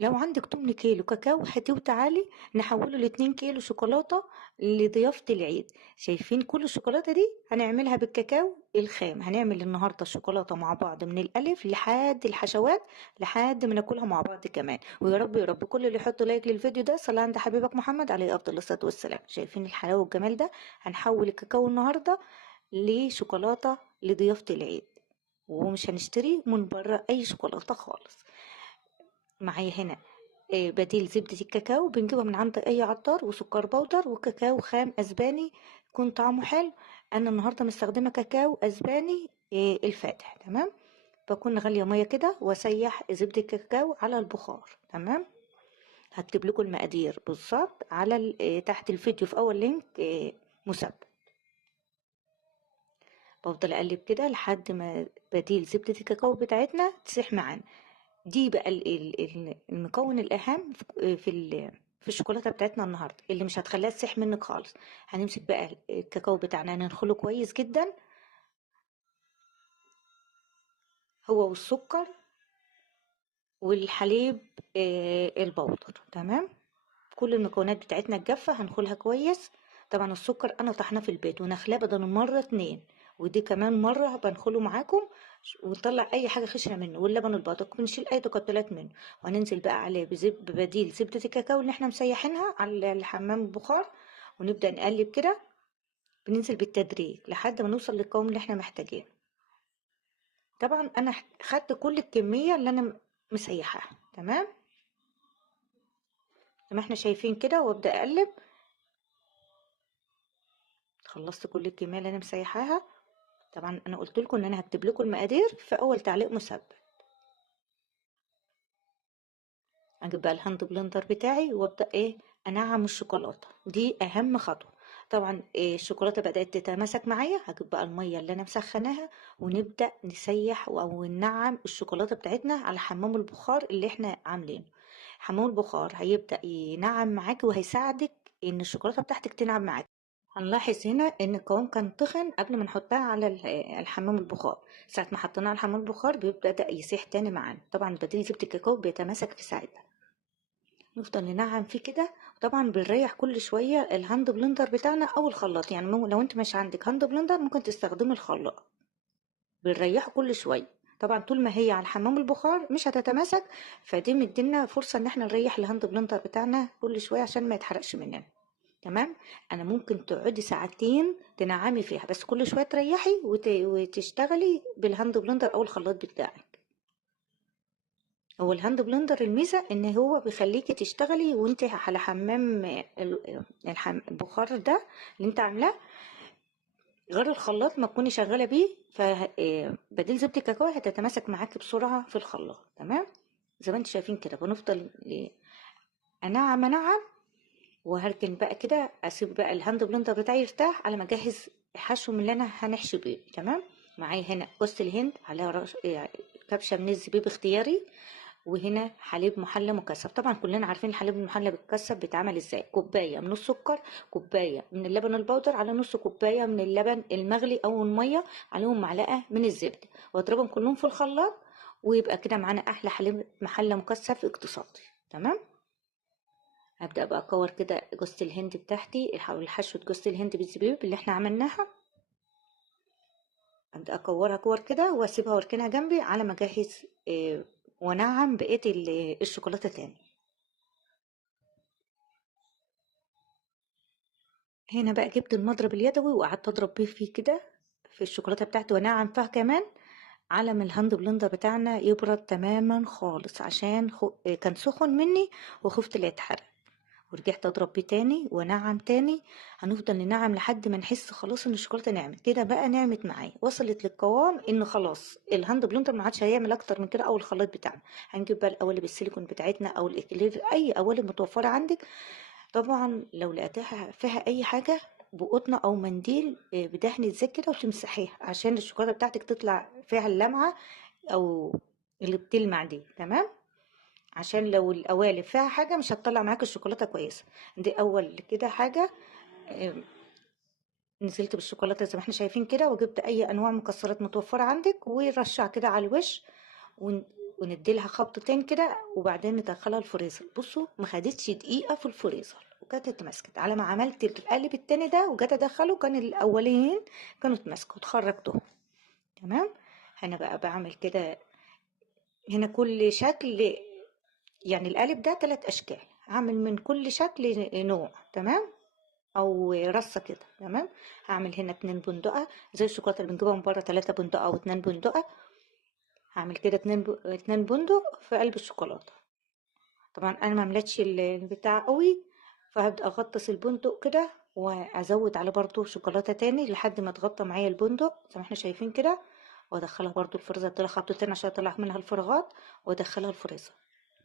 لو عندك 8 كيلو كاكاو هاتيه وتعالي نحوله ل2 كيلو شوكولاتة لضيافة العيد. شايفين كل الشوكولاتة دي هنعملها بالكاكاو الخام. هنعمل النهاردة الشوكولاتة مع بعض من الألف لحد الحشوات لحد ما ناكلها مع بعض كمان. ويا رب يا رب كل اللي يحط لايك للفيديو ده صلى عند حبيبك محمد عليه أفضل الصلاة والسلام. شايفين الحلاوة والجمال ده؟ هنحول الكاكاو النهاردة لشوكولاتة لضيافة العيد، ومش هنشتري من بره أي شوكولاتة خالص. معايا هنا بديل زبدة الكاكاو بنجيبها من عند أي عطار، وسكر بودر، وكاكاو خام أسباني يكون طعمه حلو. أنا النهاردة مستخدمة كاكاو أسباني الفاتح. تمام. بكون غالية مية كده وأسيح زبدة الكاكاو على البخار. تمام. هكتب لكم المقادير بالظبط على تحت الفيديو في أول لينك مثبت. بفضل أقلب كده لحد ما بديل زبدة الكاكاو بتاعتنا تسيح معانا. دي بقى المكون الأهم في الشوكولاتة بتاعتنا النهاردة اللي مش هتخليها تسيح منك خالص. هنمسك بقى الكاكاو بتاعنا ننخله كويس جدا، هو والسكر والحليب البودر. تمام. كل المكونات بتاعتنا الجافة هنخلها كويس. طبعا السكر انا طحناه في البيت ونخلاه بدل مرة 2، ودي كمان مرة بنخله معاكم ونطلع اي حاجة خشنة منه. واللبن البودر بنشيل اي تكتلات منه. وهننزل بقى عليه ببديل زبدة الكاكاو اللي احنا مسيحينها على الحمام البخار، ونبدأ نقلب كده. بننزل بالتدريج لحد ما نوصل للقوام اللي احنا محتاجينه. طبعا انا خدت كل الكمية اللي انا مسيحاها. تمام. زي ما احنا شايفين كده، وابدأ اقلب. خلصت كل الكمية اللي انا مسيحاها. طبعا انا قلت لكم ان انا هكتب لكم المقادير في اول تعليق مثبت. اجيب بقى الهاند بلندر بتاعي وابدا انعم الشوكولاته. دي اهم خطوه. طبعا الشوكولاته بدات تتماسك معايا، هجيب بقى الميه اللي انا مسخناها ونبدا نسيح او ننعم الشوكولاته بتاعتنا على حمام البخار اللي احنا عاملينه. حمام البخار هيبدا ينعم معاكي وهيساعدك ان الشوكولاته بتاعتك تنعم معاكي. هنلاحظ هنا ان القوام كان تخن قبل ما نحطها على الحمام البخار. ساعة ما حطيناه على الحمام البخار بيبدأ يسيح تاني معانا. طبعا بديل زبدة الكاكاو بيتماسك في ساعتها. نفضل ننعم فيه كده. طبعا بنريح كل شوية الهاند بلندر بتاعنا او الخلاط. يعني لو انت مش عندك هاند بلندر ممكن تستخدمي الخلاط. بنريحه كل شوية. طبعا طول ما هي على الحمام البخار مش هتتماسك، فدي مدينا فرصة ان احنا نريح الهاند بلندر بتاعنا كل شوية عشان ما يتحرقش مننا. تمام. انا ممكن تقعدي ساعتين تنعمي فيها، بس كل شويه تريحي وتشتغلي بالهاند بلندر او الخلاط بتاعك. هو الهاند بلندر الميزه ان هو بيخليكي تشتغلي وانت على حمام البخار ده اللي انت عاملاه، غير الخلاط ما تكوني شغاله بيه. فبديل زبده الكاكاو هتتماسك معاكي بسرعه في الخلاط. تمام. زي ما انت شايفين كده بنفضل انعم. وهركن بقى كده، اسيب بقى الهاند بلندر بتاعي يرتاح على ما اجهز الحشو من اللي انا هنحشي بيه. تمام. معايا هنا جوز الهند على كبشه من الزبيب اختياري، وهنا حليب محلى مكثف. طبعا كلنا عارفين الحليب المحلى بالمكثف بيتعمل ازاي. كوبايه من السكر، كوبايه من اللبن البودر، على نص كوبايه من اللبن المغلي او الميه، عليهم معلقه من الزبده، واضربهم كلهم في الخلاط. ويبقى كده معانا احلى حليب محلى مكثف اقتصادي. تمام. هبدأ بقى اكور كده جوزة الهند بتاعتي، الحشوة جوزة الهند بالزبيب اللي احنا عملناها. ابدأ اكورها كور كده واسيبها واركنها جنبي على ما اجهز وانعم بقية الشوكولاتة تاني. هنا بقى جبت المضرب اليدوي وقعدت اضرب بيه فيه كده في الشوكولاتة بتاعتي وانعم فيها كمان على ما الهاند بلندر بتاعنا يبرد تماما خالص، عشان كان سخن مني وخفت لا يتحرق. ورجعت اضرب بيه تاني وانعم تاني. هنفضل ننعم لحد ما نحس خلاص ان الشوكولاته نعمت كده. بقى نعمت معايا وصلت للقوام ان خلاص الهاند بلندر ما عادش هيعمل اكتر من كده او الخلاط بتاعنا. هنجيب بقى القوالب السيليكون بتاعتنا او الاكلير، اي قوالب متوفره عندك. طبعا لو لقيتها فيها اي حاجه بقطنه او منديل بدهن زيت كده وتمسحيها عشان الشوكولاته بتاعتك تطلع فيها اللمعه او اللي بتلمع دي. تمام. عشان لو القوالب فيها حاجه مش هتطلع معاك الشوكولاته كويسه. دي اول كده حاجه. آم، نزلت بالشوكولاته زي ما احنا شايفين كده، وجبت اي انواع مكسرات متوفره عندك ورشع كده على الوش. ونديلها خبطتين كده وبعدين ندخلها الفريزر. بصوا ما خدتش دقيقة في الفريزر وكانت اتمسكت. على ما عملت القالب التاني ده وجيت ادخله كان الاولين كانوا اتمسكوا اتخرجتهم. تمام. انا بقى بعمل كده هنا كل شكل، يعني القالب ده 3 اشكال، هعمل من كل شكل نوع. تمام. او رصه كده. تمام. هعمل هنا 2 بندقه زي الشوكولاته اللي بنجيبها من بره، 3 بندقه او 2 بندقه. هعمل كده 2 بندق في قلب الشوكولاته. طبعا انا ما مليتش البتاع قوي، فهبدا اغطس البندق كده وازود عليه برضو شوكولاته تاني لحد ما تغطى معايا البندق زي ما احنا شايفين كده، وادخلها برضو الفريزر. اديلها خبطتين عشان اطلع منها الفراغات وادخلها الفريزر.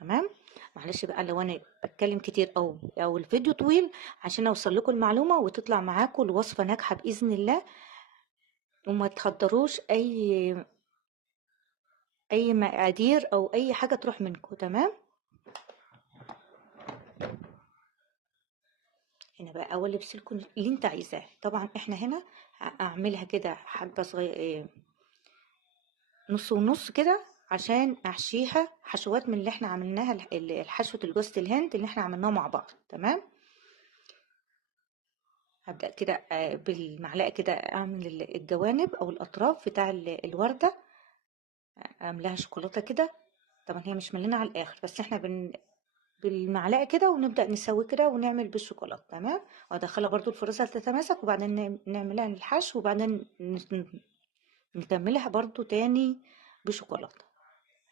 تمام. معلش بقى لو انا بتكلم كتير او الفيديو طويل عشان اوصل لكم المعلومه وتطلع معاكم الوصفه ناجحه باذن الله، وما تخدروش اي مقادير او اي حاجه تروح منكم. تمام. هنا بقى اقلب سلكم اللي انت عايزاه. طبعا احنا هنا اعملها كده حبه صغيره، نص ونص كده، عشان احشيها حشوات من اللي احنا عملناها، الحشوه الجوز الهند اللي احنا عملناها مع بعض. تمام. هبدأ كده بالمعلقة كده أعمل الجوانب أو الأطراف بتاع الوردة، أعملها شوكولاتة كده. طبعا هي مش مليانة على الآخر، بس احنا بالمعلقة كده ونبدأ نسوي كده ونعمل بالشوكولاتة. تمام. وأدخلها برضو الفريزر تتماسك وبعدين نعملها الحشو وبعدين نكملها برضو تاني بشوكولاتة.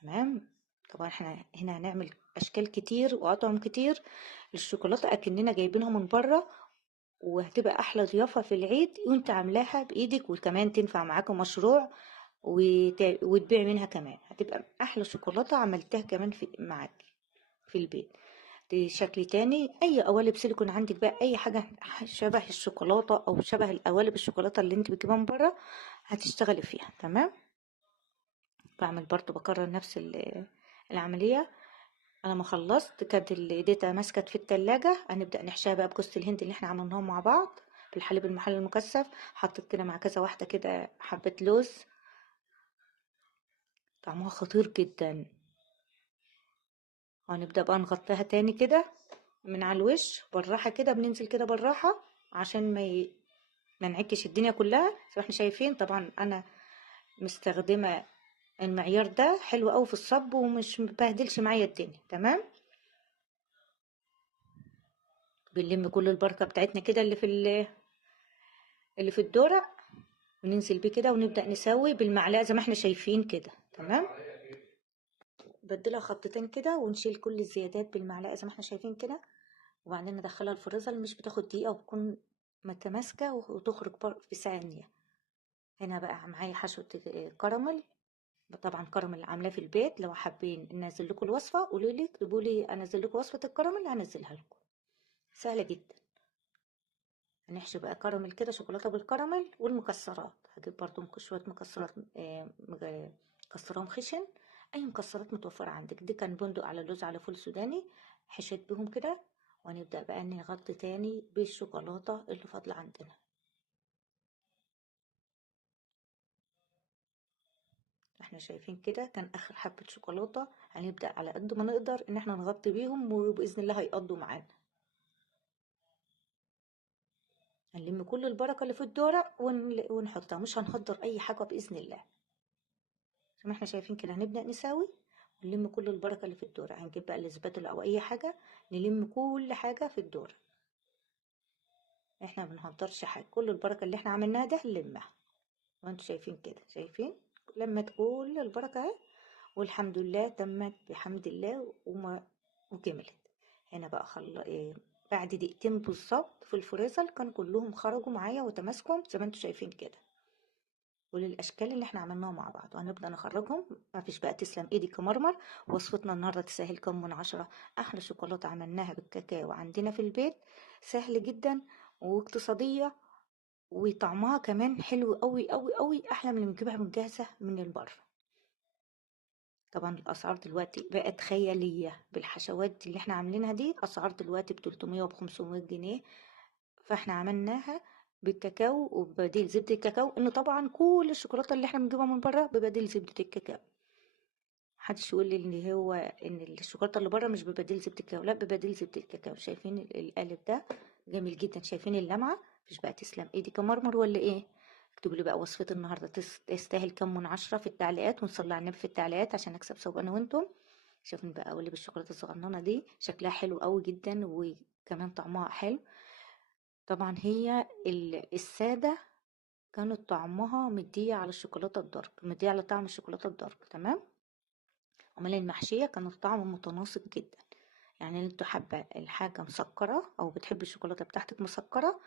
تمام. طبعا احنا هنا هنعمل أشكال كتير وأطعم كتير للشوكولاتة أكننا جايبينها من بره، وهتبقى احلى ضيافة في العيد وانت عاملاها بايدك، وكمان تنفع معاكم مشروع وتبيع منها كمان. هتبقى احلى شوكولاتة عملتها كمان معاك في البيت. دي شكل تاني. اي قوالب سيليكون عندك بقى، اي حاجة شبه الشوكولاتة او شبه القوالب الشوكولاتة اللي انت بتجيبها من بره هتشتغلي فيها. تمام. بعمل برضو بكرر نفس العملية. انا ما خلصت كانت ايديتها مسكت في التلاجة، هنبدأ نحشيها بقى بجوز الهند اللي احنا عملناهم مع بعض بالحليب المحلى المكثف. حطيت كده مع كذا واحدة كده حبة لوز، طعمها خطير جدا. وهنبدأ بقى نغطيها تاني كده من على الوش بالراحة كده، بننزل كده بالراحة عشان ما نعكش الدنيا كلها زي ما احنا شايفين. طبعا انا مستخدمة المعيار ده حلو قوي في الصب ومش مبهدلش معايا الدنيا. تمام. بنلم كل البركة بتاعتنا كده اللي في الدورق، وننزل بيه كده ونبدأ نسوي بالمعلقة زي ما احنا شايفين كده. تمام. بديلها خطتين كده ونشيل كل الزيادات بالمعلقة زي ما احنا شايفين كده، وبعدين ندخلها الفريزر. مش بتاخد دقيقة وبتكون متماسكة وتخرج في ثانية. هنا بقى معايا حشوة كراميل. طبعا كراميل عاملاه في البيت، لو حابين ننزل لكم الوصفة قولوا لي، اكتبوا لي انزل لكم وصفة الكراميل هنزلها لكم، سهلة جدا. هنحشي بقى كراميل كده، شوكولاتة بالكراميل. والمكسرات هجيب برضو شوية مكسرات، مكسرهم خشن، اي مكسرات متوفرة عندك. دي كان بندق على لوز على فول سوداني، حشيت بهم كده. وهنبدأ بقى نغطي تاني بالشوكولاتة اللي فاضلة عندنا. احنا شايفين كده كان اخر حبة شوكولاتة، هنبدأ على قد ما نقدر ان احنا نغطي بيهم وبإذن الله هيقضوا معانا. هنلم كل البركة اللي في الدورة ونحطها، مش هنهدر اي حاجة بإذن الله. زي ما احنا شايفين كده هنبدأ نساوي ونلم كل البركة اللي في الدورة. هنجيب بقى الاسباتولا او اي حاجة نلم كل حاجة في الدورة. احنا ما بنهدرش حاجة، كل البركة اللي احنا عملناها ده نلمها. وانتوا شايفين كده، شايفين لمت كل البركة اهي، والحمد لله تمت بحمد الله وكملت. هنا بقى بعد دقيقتين بالظبط في الفريزر كان كلهم خرجوا معايا وتماسكهم زي ما انتوا شايفين كده، وللاشكال اللي احنا عملناها مع بعض. وهنبدا نخرجهم. مفيش بقى تسلم ايدك يا مرمر. وصفتنا النهارده تسهل كم من 10. احلى شوكولاته عملناها بالكاكاو عندنا في البيت، سهل جدا واقتصاديه، وطعمها كمان حلو قوي قوي قوي، احلى من اللي بنجيبها من جاهزه من البر. طبعا الاسعار دلوقتي بقت خياليه بالحشوات اللي احنا عاملينها دي. اسعار دلوقتي ب 300 وب 500 جنيه. فاحنا عملناها بالكاكاو وبديل زبدة الكاكاو، انه طبعا كل الشوكولاتة اللي احنا بنجيبها من بره ببديل زبدة الكاكاو. محدش يقول لي ان هو ان الشوكولاته اللي بره مش ببديل زبده الكاكاو، لا ببديل زبده الكاكاو. شايفين القالب ده جميل جدا؟ شايفين اللمعه؟ مش بقى تسلم ايدي مرمر ولا ايه؟ اكتبوا لي بقى وصفه النهارده تستاهل كام من 10 في التعليقات، ونصلي على النبي في التعليقات عشان اكسب ثواب انا وانتم. شوفين بقى قولي بالشوكولاته الصغننه دي شكلها حلو قوي جدا وكمان طعمها حلو. طبعا هي الساده كانت طعمها مديه على الشوكولاته الدارك، مديه على طعم الشوكولاته الدارك، تمام. امال المحشيه كان الطعم متناسق جدا. يعني انتوا حابه الحاجه مسكره او بتحبي الشوكولاته بتاعتك مسكره،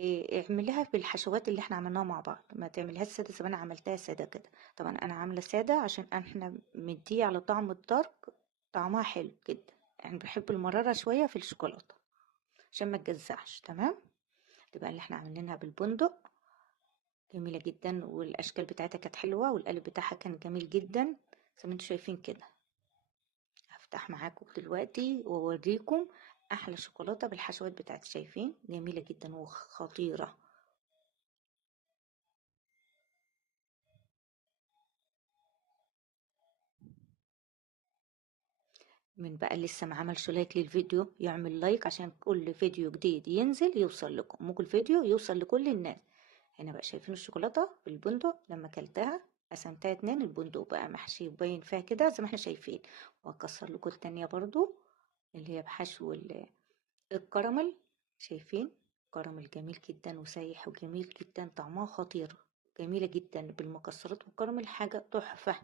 اعمليها بالحشوات اللي احنا عملناها مع بعض، ما تعمليهاش ساده زي ما انا عملتها ساده كده. طبعا انا عامله ساده عشان احنا مديه على طعم الدارك، طعمها حلو جدا. يعني بحب المراره شويه في الشوكولاته عشان ما تجزعش، تمام. تبقى اللي احنا عاملينها بالبندق جميله جدا، والاشكال بتاعتها كانت حلوه، والقالب بتاعها كان جميل جدا زي ما انتوا شايفين كده. هفتح معاكم دلوقتي واوريكم احلى شوكولاته بالحشوات بتاعتي. شايفين جميله جدا وخطيره. من بقى لسه ما عملش لايك للفيديو يعمل لايك عشان كل فيديو جديد ينزل يوصل لكم، ممكن الفيديو يوصل لكل الناس. هنا بقى شايفين الشوكولاته بالبندق لما اكلتها قسمتها اتنين، البندق بقى محشي وباين فيها كده زي ما احنا شايفين. وهكسر لكم التانية برضو اللي هي بحشو الكراميل. شايفين كراميل جميل جدا وسايح وجميل جدا، طعمها خطير، جميلة جدا بالمكسرات والكراميل، حاجة تحفة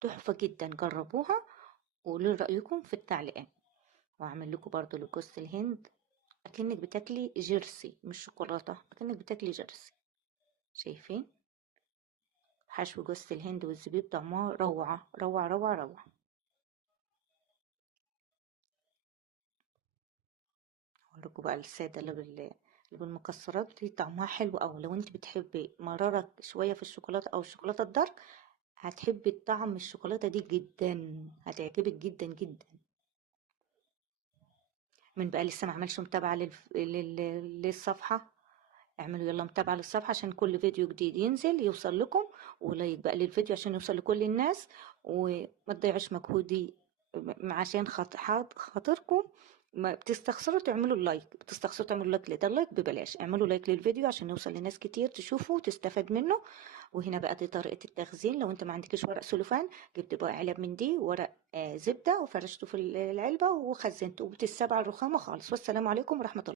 تحفة جدا. جربوها وقولوا رأيكم في التعليقات. واعمل لكم برضو لجوز الهند، اكنك بتاكلي جيرسي مش شوكولاتة، اكنك بتاكلي جيرسي. شايفين حشو جوز الهند والزبيب طعمها روعة روعة روعة روعة. اوريكم بقى السادة اللي بالمكسرات دي طعمها حلو اوي. لو انت بتحبي مرارة شوية في الشوكولاتة او الشوكولاتة الدارك هتحبي طعم الشوكولاتة دي جدا، هتعجبك جدا جدا. من بقى لسه ما عملش متابعة للصفحة، اعملوا يلا متابعة للصفحة عشان كل فيديو جديد ينزل يوصل لكم، ولايك بقى للفيديو عشان يوصل لكل الناس، وما تضيعوش مجهودي عشان خاطركم. ما بتستخسروا تعملوا اللايك، بتستخسروا تعملوا لايك ده اللايك ببلاش، اعملوا لايك للفيديو عشان يوصل لناس كتير تشوفه وتستفاد منه. وهنا بقى دي طريقة التخزين. لو انت ما عندكش ورق سلوفان جبت بقى علب من دي ورق زبدة وفرشته في العلبة وخزنته، وبتتسبع الرخامة خالص. والسلام عليكم ورحمة الله.